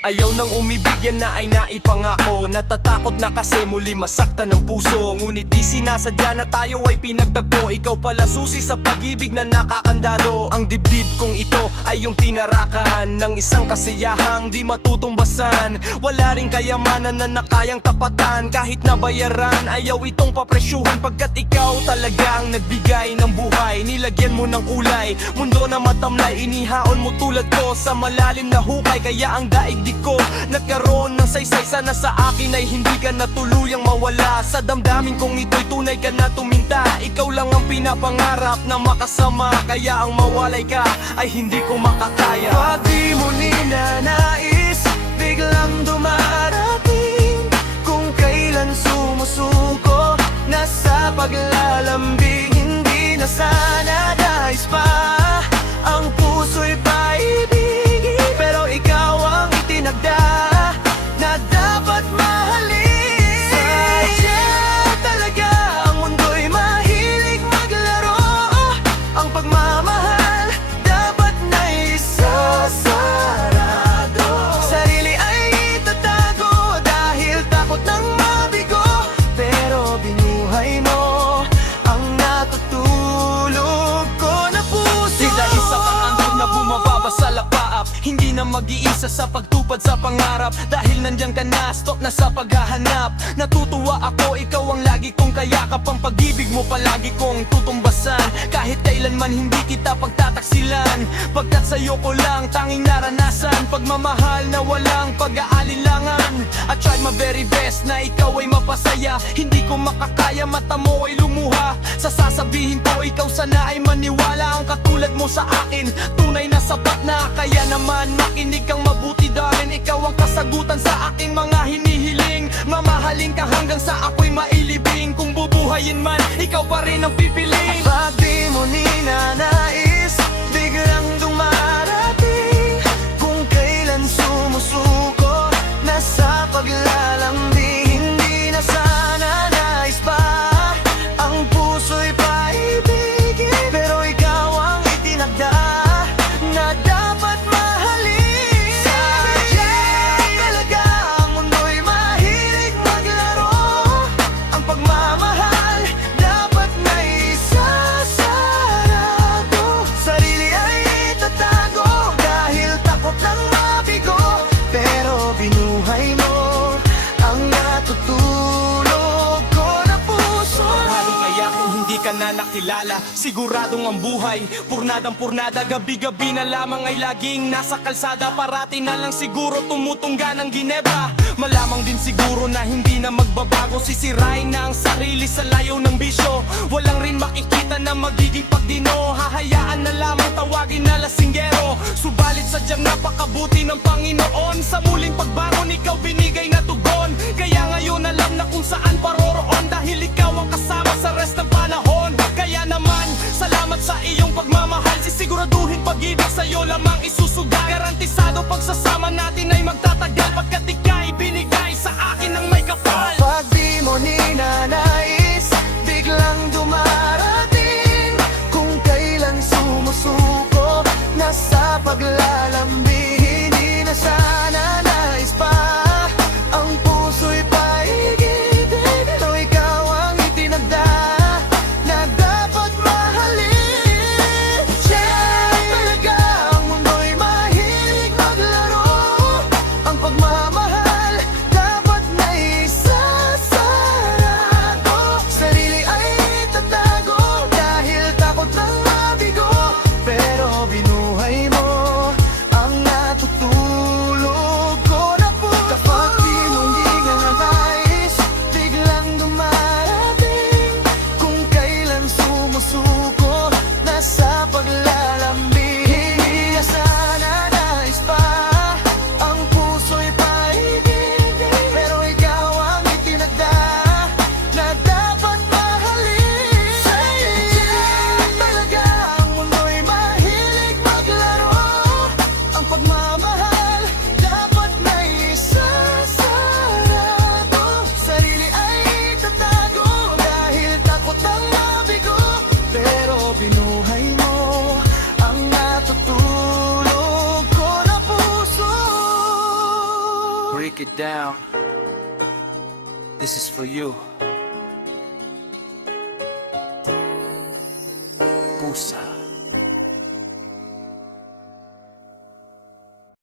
Ayaw nang umibig, yan na ay naipangako. Natatakot na kasi muli masaktan ng puso. Ngunit di sinasadya na tayo ay pinagtagpo. Ikaw pala susi sa pag-ibig na nakakandado. Ang dibdib kong ito ay yung tinarakan ng isang kasiyahang di matutumbasan. Wala ring kayamanan na nakayang tapatan. Kahit na bayaran, ayaw itong papresyuhan. Pagkat ikaw talagang nagbigay ng buhay. Nilagyan mo ng kulay, mundo na matamlay. Inihaon mo tulad ko sa malalim na hukay. Kaya ang daigdig ko nagkaroon ng saysay. Sana sa akin ay hindi ka na tuluyang mawala. Sa damdamin kong ito'y tunay ka na tuminta. Ikaw lang ang pinapangarap na makasama. Kaya ang mawalay ka ay hindi ko makakaya. Pag di mo ninanais, biglang dumarating. Kung kailan sumusuko na sa paglalambing, hindi na sana nais pa. Ang puso'y paibigin, pero ikaw ang itinagda na dapat mahalin. Sadya talaga ang mundo'y mahilig maglaro. Ang pagmamahal dapat na isasarado. Sarili ay itatago dahil takot ng mabigo. Pero binuhay mo ang natutulog ko na puso. Tila isa kang antok na bumababa sa lapaap. Hindi na mag-iisa sa pagtupad sa pangarap. Dahil nandyan ka na, stop na sa paghahanap. Natutuwa ako, ikaw ang lagi kong kayakap. Ang pag-ibig mo palagi kong tutumbasan. Kahit kailanman hindi kita pagtataksilan. Pagkat sa'yo ko lang tanging naranasan. Pagmamahal na walang pag-aalilangan. I tried my very best na ikaw ay mapasaya. Hindi ko makakaya, mata mo ay lumuha. Sa sasabihin ko, ikaw sana ay maniwala. Ang katulad mo sa akin, tunay na sapat na. Kaya naman makinig kang mabuti darling. Ikaw ang kasagutan sa aking mga hinihiling. Mamahalin ka hanggang sa ako'y mailibing. Kung bubuhayin man, ikaw pa rin ang pipiling. Pag di mo ninanais, biglang dumarating. Kung kailan sumusuko na sa paglalambing, hindi na sana nais pa. Ang puso'y paibigin, pero ikaw ang itinagda na dapat mahalin. Sadya talaga ang mundo'y mahilig maglaro. Ang pagmamahal dapat na isasarado. Sarili ay itatago dahil takot ng mabigo. Pero binuhay mo ang natutulog ko na puso. Sigurado kaya kung hindi ka na nakilala. Siguradong ang buhay purnadang purnada. Gabi-gabi na lamang ay laging nasa kalsada. Parati na lang siguro tumutungga ng Ginebra. Malamang din siguro na hindi na magbabago. Sisirain na ang sarili sa layo ng bisyo. Walang rin makikita na magiging pagdino. Hahayaan na lamang tawagin na lasinggero. Subalit sadyang napakabuti ng Panginoon. Sa muling pagbangon ikaw binigay na tugon. Kaya ngayon alam na kung saan paroroon. Dahil ikaw ang kasama sa rest ng panahon. Kaya naman, salamat sa iyong pagmamahal. Sisiguraduhin pag-ibig sa'yo lamang isusugal. Garantisado pagsasama natin ay magtatagal. Pagkat ika'y binigay sa akin ng may kapal. Pag di mo ninanais, biglang dumarating. Kung kailan sumusuko na sa paglalambing, hindi na sana nais pa. Ang puso'y paigid, pero ikaw ang itinagda na dapat mahalin. Sadya talaga ang mundo'y mahilig maglaro. break it down. This is for you.